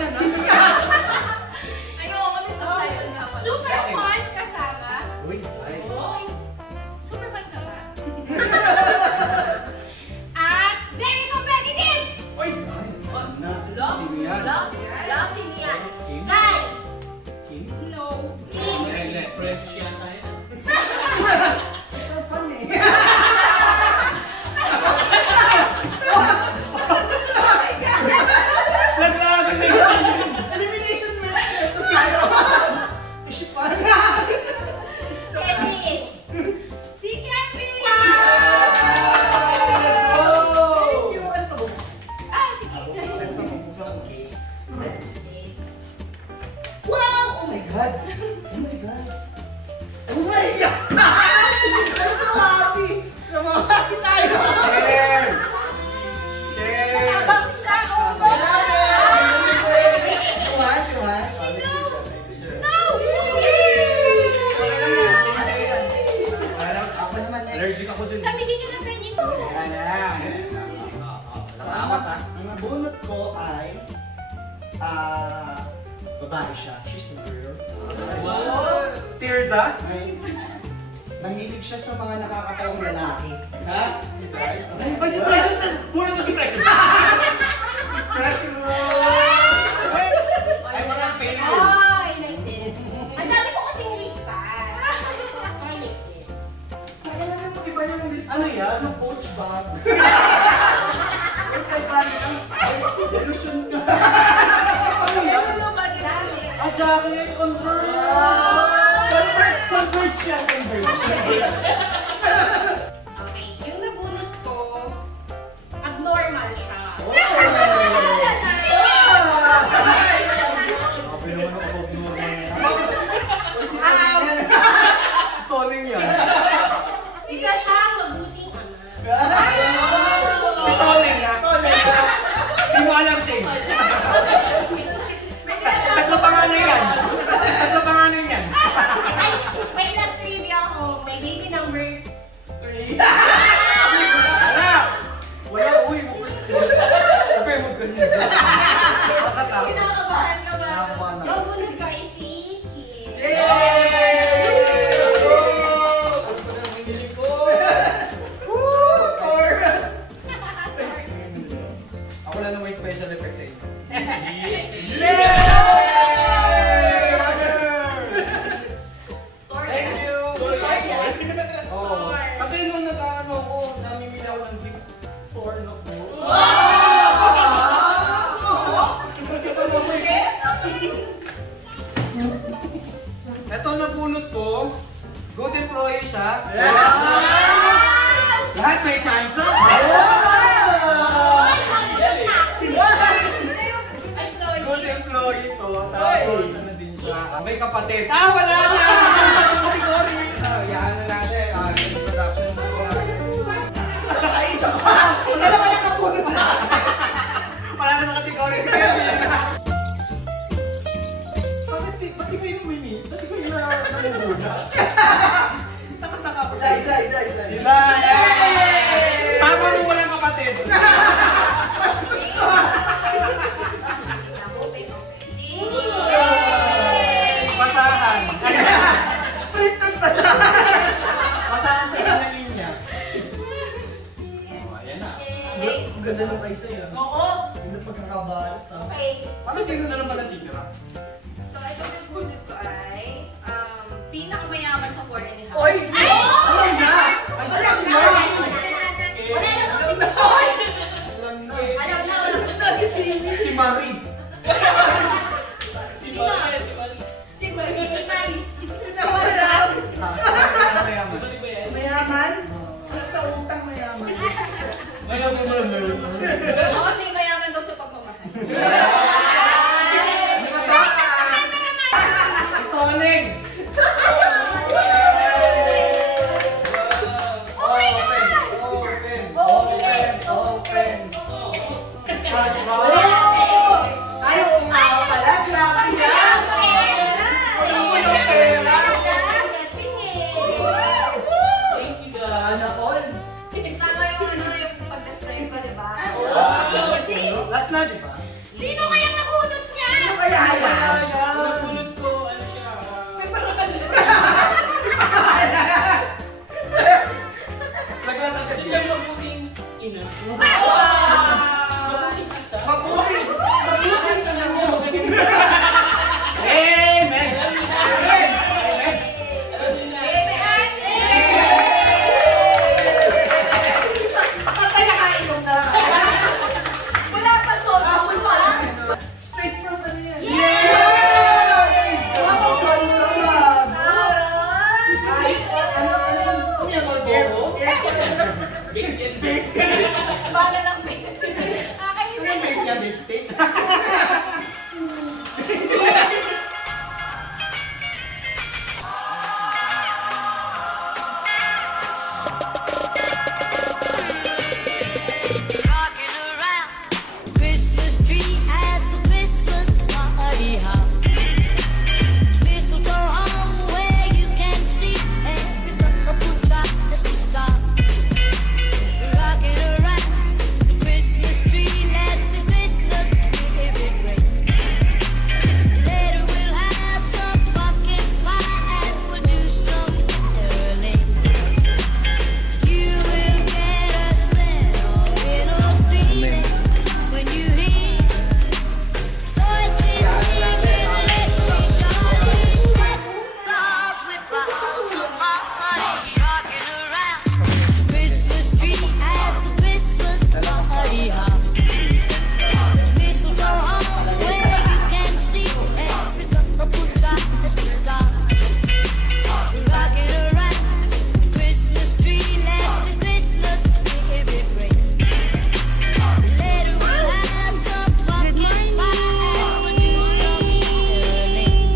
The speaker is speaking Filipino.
yan, ha? Ayoko kami sa tayo na. Super fun kasama. Uy, ay. Super fun ka ba? At very competitive! Uy! Ay, na. Sino yan? Sino yan? Kim? Zay! Kim? No. Hindi. French yan tayo. Ito fun eh. Naglagan na yun! Elimination match! Ito tayo! Is she fun? Kevin! Si Kevin! Thank you! Ano to? Ah, si Kevin. Wow! Oh my God! Oh my God! Oh my God! I'm so happy! So happy tayo! Share! Share! Tabang siya, oh my God! Kuhan? She knows! No! Ako naman eh. Allergic ako dun. Lamigin niyo ng ganyan po. Ayan na. Salamat ha. Ang nabunot ko ay babae siya. She's a girl. Wow! Tirza? Mahilig siya sa mga nakakatawang lalaki. Ha? Ay, si Precious! Bunot mo si Precious! Precious! Ay, mga favorite. Oh, I like this. Ang dami ko kasing lista. So I like this. Kaya naman mag-iba yung list. Ano yan? Ano, coach bag? Ay, kay Bali lang. Ay, delusion ka. Ano yan? Ah, jacket! Convert! Convert siya, convert siya. Okay, yung nabunot ko, abnormal siya. Sabi naman ako about normal. Si Toning yan. Isa siyang mabuting ama. Si Toning na. Hindi mo alam siya. Tatlo panganay yan. Tatlo panganay yan. Ay, may last trivia ako. May baby number 3. Wala! Wala, uy. Okay, mo ganyan. Nakatawa. Kinakabahan ka ba? Nakakabahan ako. Yung bunod ko ay si Kid. Yay! Ano pa na ang hiniling ko? Woo! Thor! Ako lang na may special effects sa inyo. Yay! Thank you! Oh, kasi nung nag-ano ko, namimili ako ng gift for no ko. Ito nabunot ko, good employee siya. Lahat may chance. Good employee to, tapos ano din siya, may kapatid. Wala na! Category! Yan na natin, introduction mo na. Ay, isa pa! Wala na kaya nabunot sa wala na sa kategory si Kevin. Ba't di kayo umini? Ba't di kayo namumuna? Nakataka ko sa isa. Isa! Yay! Tama nung walang kapatid. Mas gusto! Basahan! Printag basahan! Basahan sa ilang linya. Oh, ayan na. Ang ganda nung kayo sa'yo. Oo. Yung pagkakabalas. Okay. Parang sino na naman natitira? So, ito yung bunod ko ay pinakamayaman sa 4 and a half. Oy! Alam na! Alam na! Alam na. Ito si Pini! Si Marie! Si Marie! Si Marie. Si Marie. Pinakamayam! Ano ba yan? Mayaman? Sa utang mayaman. Ngayon mo ba? Ako kasi mayaman daw sa pagmamahal. Toning! Open! Cash bar! Ayaw nga pala! Grabe yan! Ano mo yung pera? Thank you, guys. Sana all! Tama yung yung pag-describe ko, di ba? Wow! Malaya. Sunod ko, ano siya? Naglalat Kasi siya mabuting ina. Wow! Mabuting asa. Mabuting Sa kanya, magaling. Amen! Amen! Alam niyo na. Kapag nakainom na. Wala pa soda mo pa. Straight from ano yan? Yay! Wow, ganda lang! Ay, Ano yan, Margero? Big yan. Bala lang ba? Ano yung vape niya, vape stick? Rocking around Christmas tree at the Christmas party hop. Mistletoe hung where you can see every couple tries to stop. Rocking around the Christmas tree, let the Christmas spirit ring. Later we'll have some pumpkin pie and we'll do some caroling. You will get a sentimental feeling when you hear voices singing, let's be jolly. Bells with boughs of holly, rocking around the Christmas tree at the Christmas party hop. Mistletoe hung where you can see every couple tries to stop. Rocking around the Christmas tree, let the Christmas spirit ring. Later we'll have some pumpkin pie and we'll do some caroling.